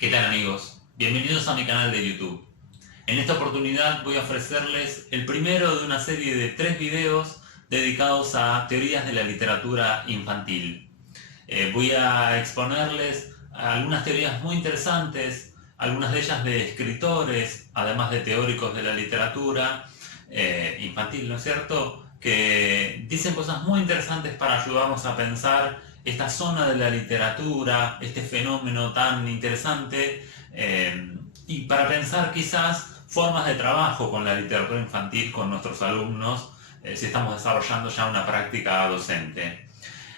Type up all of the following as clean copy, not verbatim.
¿Qué tal amigos? Bienvenidos a mi canal de YouTube. En esta oportunidad voy a ofrecerles el primero de una serie de 3 videos dedicados a teorías de la literatura infantil. Voy a exponerles algunas teorías muy interesantes, algunas de ellas de escritores, además de teóricos de la literatura infantil, ¿no es cierto?, que dicen cosas muy interesantes para ayudarnos a pensar esta zona de la literatura, este fenómeno tan interesante, y para pensar quizás formas de trabajo con la literatura infantil con nuestros alumnos, si estamos desarrollando ya una práctica docente.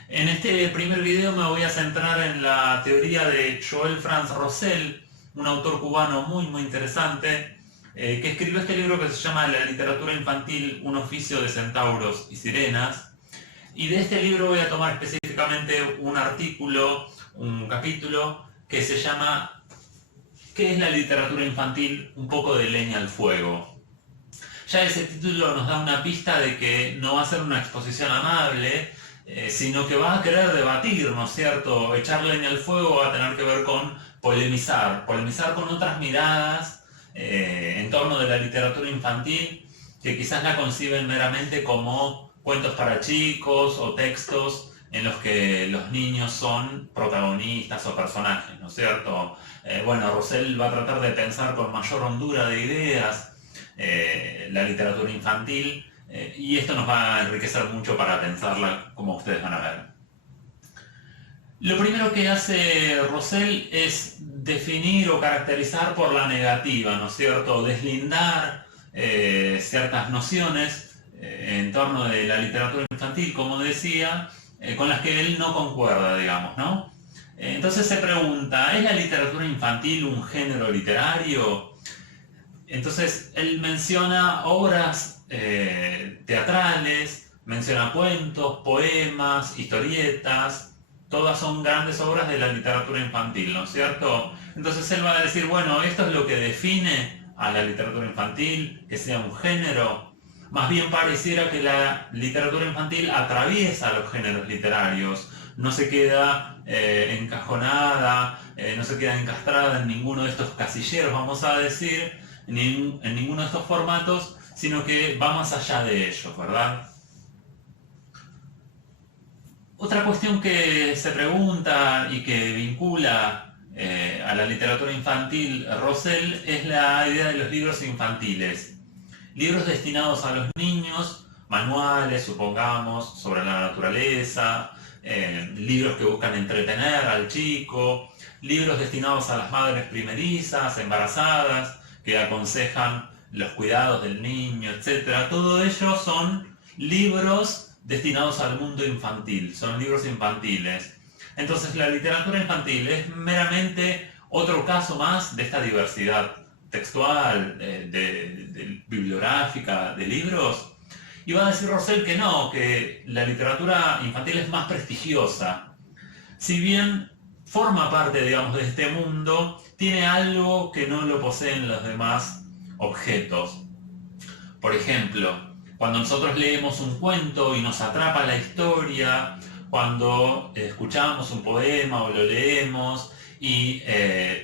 En este primer video me voy a centrar en la teoría de Joel Franz Rosell, un autor cubano muy interesante, que escribió este libro que se llama La literatura infantil, un oficio de centauros y sirenas. Y de este libro voy a tomar específicamente un artículo, un capítulo, que se llama ¿Qué es la literatura infantil? Un poco de leña al fuego. Ya ese título nos da una pista de que no va a ser una exposición amable, sino que va a querer debatir, ¿no es cierto? Echar leña al fuego va a tener que ver con polemizar con otras miradas en torno de la literatura infantil, que quizás la conciben meramente como cuentos para chicos o textos en los que los niños son protagonistas o personajes, ¿no es cierto? Bueno, Rosell va a tratar de pensar con mayor hondura de ideas la literatura infantil, y esto nos va a enriquecer mucho para pensarla, como ustedes van a ver. Lo primero que hace Rosell es definir o caracterizar por la negativa, ¿no es cierto? Deslindar ciertas nociones en torno de la literatura infantil, como decía, con las que él no concuerda, digamos, ¿no? Entonces se pregunta, ¿es la literatura infantil un género literario? Entonces él menciona obras teatrales, menciona cuentos, poemas, historietas, todas son grandes obras de la literatura infantil, ¿no es cierto? Entonces él va a decir, bueno, esto es lo que define a la literatura infantil, que sea un género. Más bien pareciera que la literatura infantil atraviesa los géneros literarios, no se queda encajonada, no se queda encastrada en ninguno de estos casilleros, vamos a decir, en ninguno de estos formatos, sino que va más allá de ellos, ¿verdad? Otra cuestión que se pregunta y que vincula a la literatura infantil Rosell es la idea de los libros infantiles. Libros destinados a los niños, manuales, supongamos, sobre la naturaleza, libros que buscan entretener al chico, libros destinados a las madres primerizas, embarazadas, que aconsejan los cuidados del niño, etc. Todo ello son libros destinados al mundo infantil, son libros infantiles. Entonces la literatura infantil es meramente otro caso más de esta diversidad textual, bibliográfica, de libros. Y va a decir Rosell que no, que la literatura infantil es más prestigiosa. Si bien forma parte, digamos, de este mundo, tiene algo que no lo poseen los demás objetos. Por ejemplo, cuando nosotros leemos un cuento y nos atrapa la historia, cuando escuchamos un poema o lo leemos y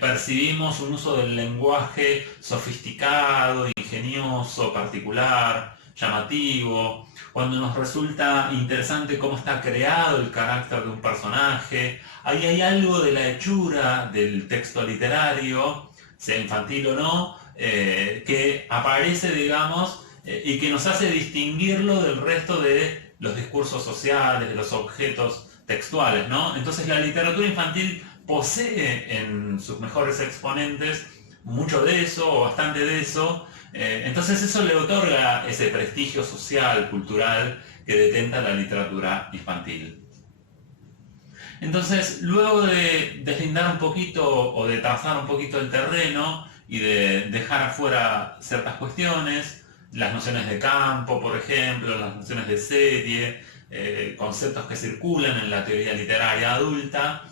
percibimos un uso del lenguaje sofisticado, ingenioso, particular, llamativo, cuando nos resulta interesante cómo está creado el carácter de un personaje, ahí hay algo de la hechura del texto literario, sea infantil o no, que aparece, digamos, y que nos hace distinguirlo del resto de los discursos sociales, de los objetos textuales, ¿no? Entonces la literatura infantil posee en sus mejores exponentes mucho de eso, o bastante de eso, entonces eso le otorga ese prestigio social, cultural, que detenta la literatura infantil. Entonces, luego de deslindar un poquito o de trazar un poquito el terreno y de dejar afuera ciertas cuestiones, las nociones de campo, por ejemplo, las nociones de serie, conceptos que circulan en la teoría literaria adulta,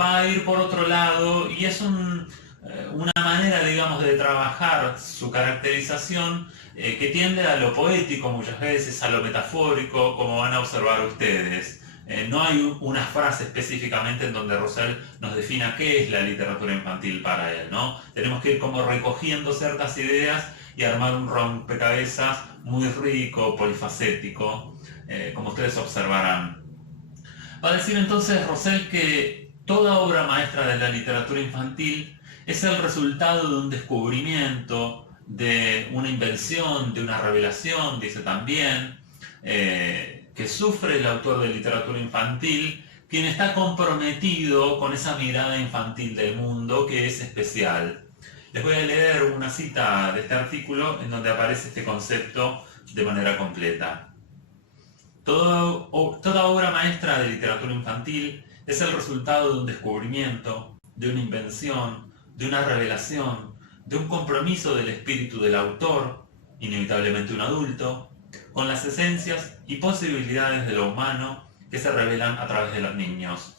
va a ir por otro lado y es una manera, digamos, de trabajar su caracterización que tiende a lo poético muchas veces, a lo metafórico, como van a observar ustedes. No hay una frase específicamente en donde Rosell nos defina qué es la literatura infantil para él, ¿no? Tenemos que ir como recogiendo ciertas ideas y armar un rompecabezas muy rico, polifacético, como ustedes observarán. Va a decir entonces Rosell que toda obra maestra de la literatura infantil es el resultado de un descubrimiento, de una invención, de una revelación, dice también, que sufre el autor de literatura infantil, quien está comprometido con esa mirada infantil del mundo que es especial. Les voy a leer una cita de este artículo en donde aparece este concepto de manera completa. Toda obra maestra de literatura infantil es el resultado de un descubrimiento, de una invención, de una revelación, de un compromiso del espíritu del autor, inevitablemente un adulto, con las esencias y posibilidades de lo humano que se revelan a través de los niños.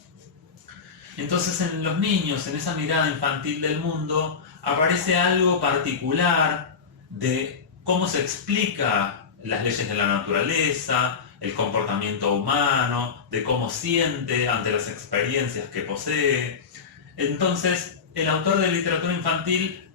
Entonces en los niños, en esa mirada infantil del mundo, aparece algo particular de cómo se explica las leyes de la naturaleza, el comportamiento humano, de cómo siente ante las experiencias que posee. Entonces, el autor de literatura infantil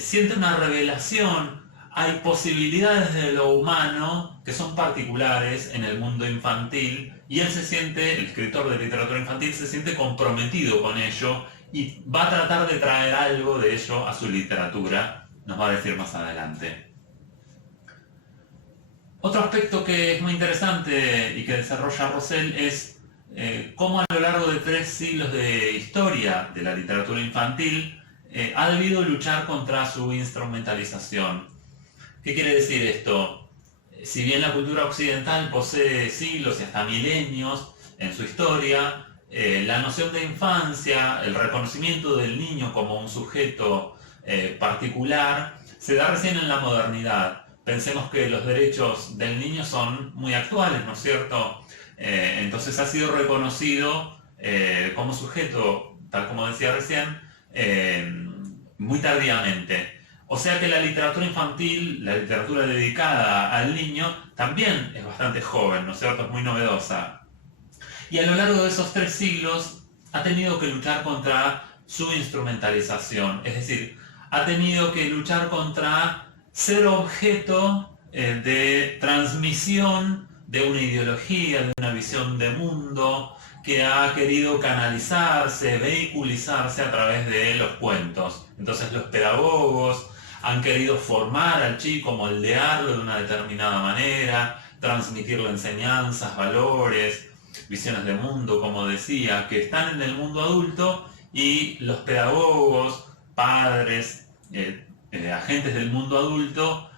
siente una revelación. Hay posibilidades de lo humano que son particulares en el mundo infantil y él se siente, el escritor de literatura infantil, se siente comprometido con ello y va a tratar de traer algo de ello a su literatura, nos va a decir más adelante. Otro aspecto que es muy interesante y que desarrolla Rosell es cómo a lo largo de 3 siglos de historia de la literatura infantil ha debido luchar contra su instrumentalización. ¿Qué quiere decir esto? Si bien la cultura occidental posee siglos y hasta milenios en su historia, la noción de infancia, el reconocimiento del niño como un sujeto particular, se da recién en la modernidad. Pensemos que los derechos del niño son muy actuales, ¿no es cierto? Entonces ha sido reconocido como sujeto, tal como decía recién, muy tardíamente. O sea que la literatura infantil, la literatura dedicada al niño, también es bastante joven, ¿no es cierto? Es muy novedosa. Y a lo largo de esos 3 siglos ha tenido que luchar contra su instrumentalización, es decir, ha tenido que luchar contra ser objeto de transmisión de una ideología, de una visión de mundo que ha querido canalizarse, vehiculizarse a través de los cuentos. Entonces los pedagogos han querido formar al chico, moldearlo de una determinada manera, transmitirle enseñanzas, valores, visiones de mundo, como decía, que están en el mundo adulto, y los pedagogos, padres, agentes del mundo adulto,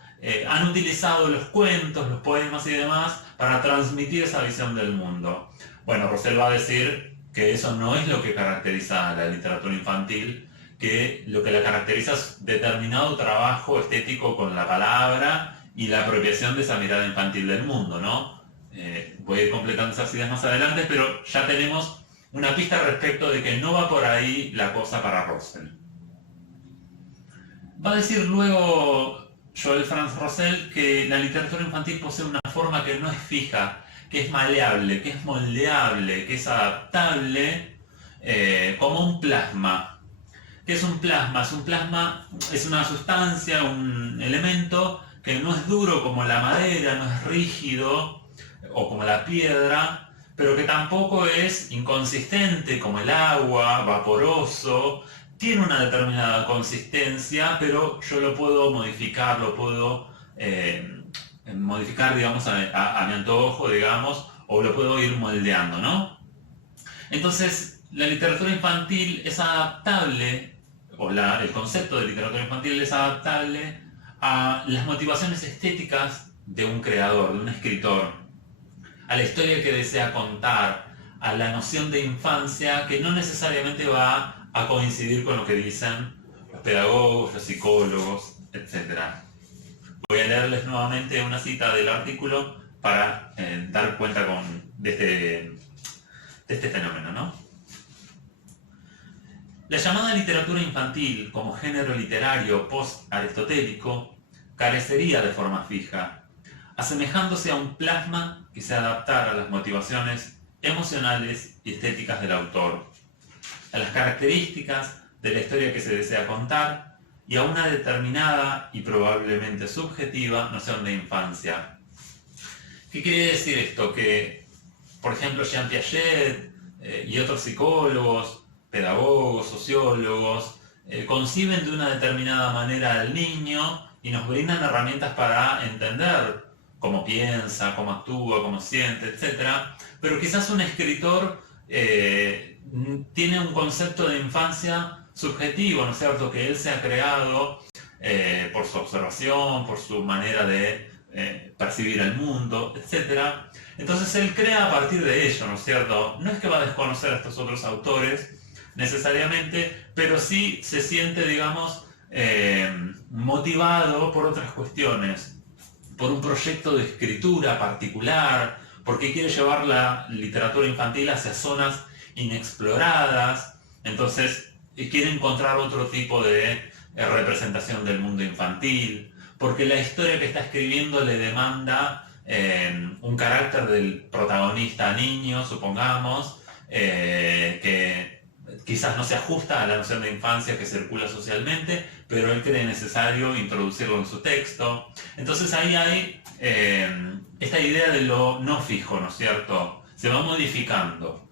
han utilizado los cuentos, los poemas y demás para transmitir esa visión del mundo. Bueno, Rosell va a decir que eso no es lo que caracteriza a la literatura infantil, que lo que la caracteriza es determinado trabajo estético con la palabra y la apropiación de esa mirada infantil del mundo, ¿no? Voy a ir completando esas ideas más adelante, pero ya tenemos una pista respecto de que no va por ahí la cosa para Rosell. Va a decir luego Joel Franz Rosell que la literatura infantil posee una forma que no es fija, que es maleable, que es moldeable, que es adaptable, como un plasma. ¿Qué es un plasma? Es una sustancia, un elemento que no es duro como la madera, no es rígido o como la piedra, pero que tampoco es inconsistente como el agua, vaporoso. Tiene una determinada consistencia, pero yo lo puedo modificar, lo puedo modificar, digamos, a mi antojo, digamos, o lo puedo ir moldeando, ¿no? Entonces, la literatura infantil es adaptable, o el concepto de literatura infantil es adaptable a las motivaciones estéticas de un creador, de un escritor, a la historia que desea contar, a la noción de infancia que no necesariamente va a coincidir con lo que dicen los pedagogos, los psicólogos, etc. Voy a leerles nuevamente una cita del artículo para dar cuenta de este fenómeno, ¿no? La llamada literatura infantil como género literario post-aristotélico carecería de forma fija, asemejándose a un plasma que se adaptara a las motivaciones emocionales y estéticas del autor, a las características de la historia que se desea contar y a una determinada y probablemente subjetiva noción de infancia. ¿Qué quiere decir esto? Que, por ejemplo, Jean Piaget y otros psicólogos, pedagogos, sociólogos, conciben de una determinada manera al niño y nos brindan herramientas para entender cómo piensa, cómo actúa, cómo siente, etc. Pero quizás un escritor tiene un concepto de infancia subjetivo, ¿no es cierto? Que él se ha creado por su observación, por su manera de percibir el mundo, etc. Entonces él crea a partir de ello, ¿no es cierto? No es que va a desconocer a estos otros autores necesariamente, pero sí se siente, digamos, motivado por otras cuestiones, por un proyecto de escritura particular, porque quiere llevar la literatura infantil hacia zonas inexploradas, entonces quiere encontrar otro tipo de representación del mundo infantil, porque la historia que está escribiendo le demanda un carácter del protagonista niño, supongamos, que quizás no se ajusta a la noción de infancia que circula socialmente, pero él cree necesario introducirlo en su texto. Entonces ahí hay esta idea de lo no fijo, ¿no es cierto? Se va modificando.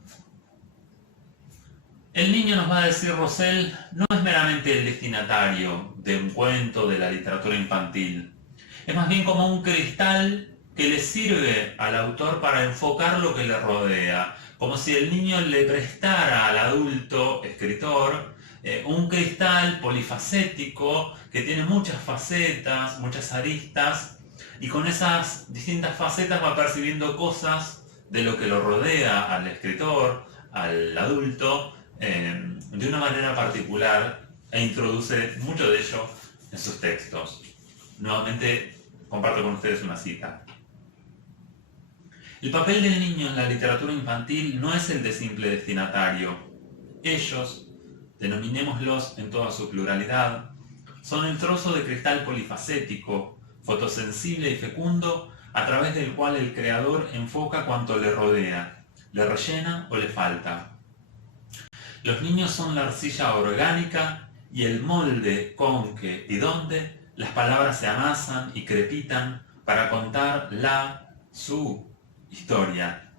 El niño, nos va a decir Rosell, no es meramente el destinatario de un cuento de la literatura infantil. Es más bien como un cristal que le sirve al autor para enfocar lo que le rodea, como si el niño le prestara al adulto escritor un cristal polifacético que tiene muchas facetas, muchas aristas, y con esas distintas facetas va percibiendo cosas de lo que lo rodea al escritor, al adulto, de una manera particular, e introduce mucho de ello en sus textos. Nuevamente comparto con ustedes una cita. El papel del niño en la literatura infantil no es el de simple destinatario. Ellos, denominémoslos en toda su pluralidad, son el trozo de cristal polifacético, fotosensible y fecundo, a través del cual el creador enfoca cuanto le rodea, le rellena o le falta. Los niños son la arcilla orgánica y el molde con que y donde las palabras se amasan y crepitan para contar su historia,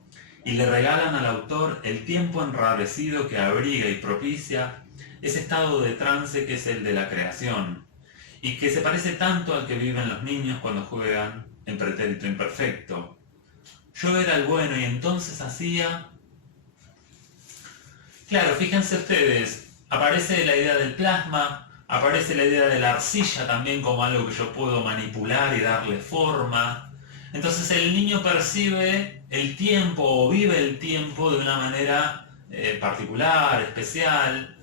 y le regalan al autor el tiempo enrarecido que abriga y propicia ese estado de trance que es el de la creación, y que se parece tanto al que viven los niños cuando juegan en pretérito imperfecto. Yo era el bueno y entonces hacía... Claro, fíjense ustedes, aparece la idea del plasma, aparece la idea de la arcilla también como algo que yo puedo manipular y darle forma. Entonces el niño percibe el tiempo o vive el tiempo de una manera particular, especial,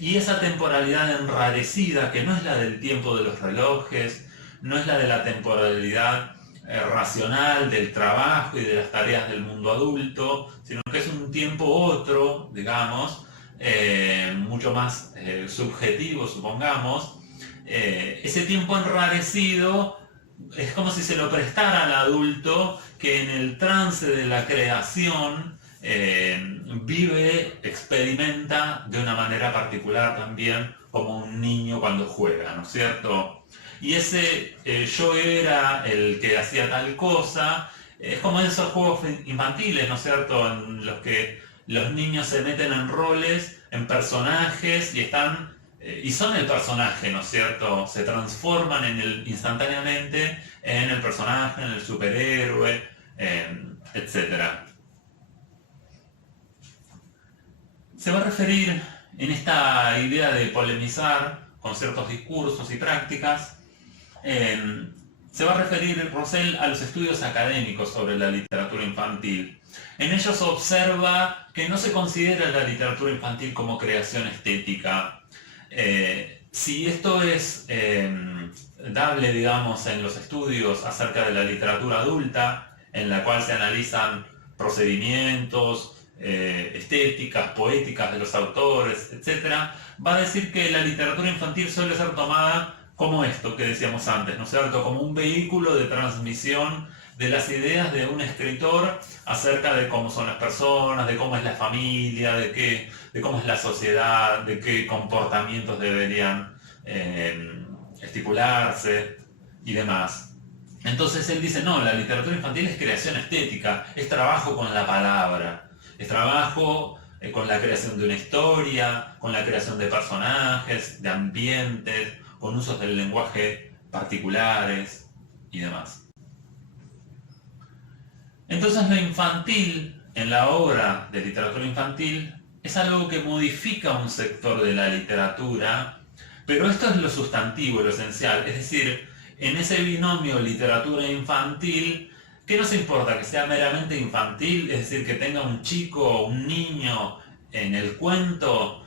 y esa temporalidad enrarecida, que no es la del tiempo de los relojes, no es la de la temporalidad racional del trabajo y de las tareas del mundo adulto, sino que es un tiempo otro, digamos, mucho más subjetivo, supongamos. Ese tiempo enrarecido es como si se lo prestara al adulto que en el trance de la creación vive, experimenta de una manera particular también como un niño cuando juega, ¿no es cierto? Y ese yo era el que hacía tal cosa, es como en esos juegos infantiles, ¿no es cierto? En los que los niños se meten en roles, en personajes y están y son el personaje, ¿no es cierto? Se transforman instantáneamente en el personaje, en el superhéroe, etc. Se va a referir en esta idea de polemizar con ciertos discursos y prácticas, se va a referir Rosell a los estudios académicos sobre la literatura infantil. En ellos observa que no se considera la literatura infantil como creación estética. Si esto es dable, digamos, en los estudios acerca de la literatura adulta, en la cual se analizan procedimientos, estéticas, poéticas de los autores, etc., va a decir que la literatura infantil suele ser tomada como esto que decíamos antes, ¿no es cierto? Como un vehículo de transmisión de las ideas de un escritor acerca de cómo son las personas, de cómo es la familia, de cómo es la sociedad, de qué comportamientos deberían estipularse y demás. Entonces él dice, no, la literatura infantil es creación estética, es trabajo con la palabra, es trabajo con la creación de una historia, con la creación de personajes, de ambientes, con usos del lenguaje particulares y demás. Entonces lo infantil en la obra de literatura infantil es algo que modifica un sector de la literatura, pero esto es lo sustantivo, lo esencial, es decir, en ese binomio literatura infantil, ¿qué nos importa? Que sea meramente infantil, es decir, que tenga un chico o un niño en el cuento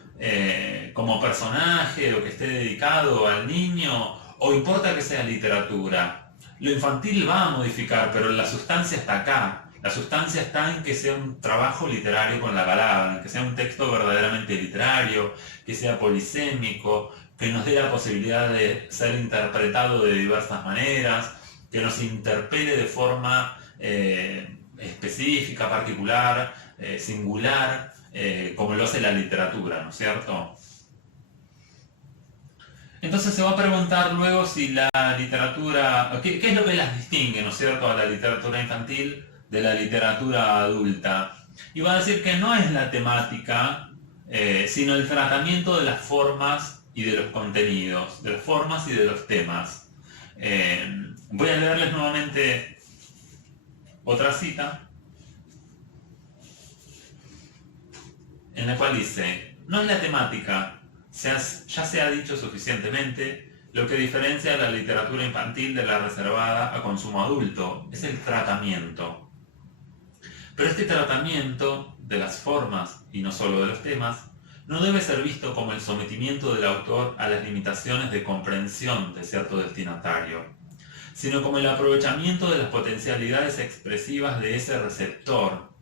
como personaje o que esté dedicado al niño, o importa que sea literatura. Lo infantil va a modificar, pero la sustancia está acá. La sustancia está en que sea un trabajo literario con la palabra, en que sea un texto verdaderamente literario, que sea polisémico, que nos dé la posibilidad de ser interpretado de diversas maneras, que nos interpele de forma específica, particular, singular, como lo hace la literatura, ¿no es cierto? Entonces se va a preguntar luego si la literatura, ¿qué es lo que las distingue, ¿no es cierto?, a la literatura infantil de la literatura adulta. Y va a decir que no es la temática, sino el tratamiento de las formas y de los contenidos, de las formas y de los temas. Voy a leerles nuevamente otra cita, en la cual dice, no es la temática, ya se ha dicho suficientemente, lo que diferencia a la literatura infantil de la reservada a consumo adulto, es el tratamiento. Pero este tratamiento de las formas, y no solo de los temas, no debe ser visto como el sometimiento del autor a las limitaciones de comprensión de cierto destinatario, sino como el aprovechamiento de las potencialidades expresivas de ese receptor,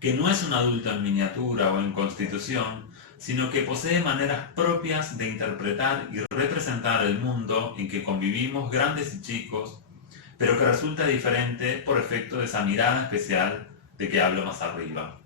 que no es un adulto en miniatura o en constitución, sino que posee maneras propias de interpretar y representar el mundo en que convivimos grandes y chicos, pero que resulta diferente por efecto de esa mirada especial de que hablo más arriba.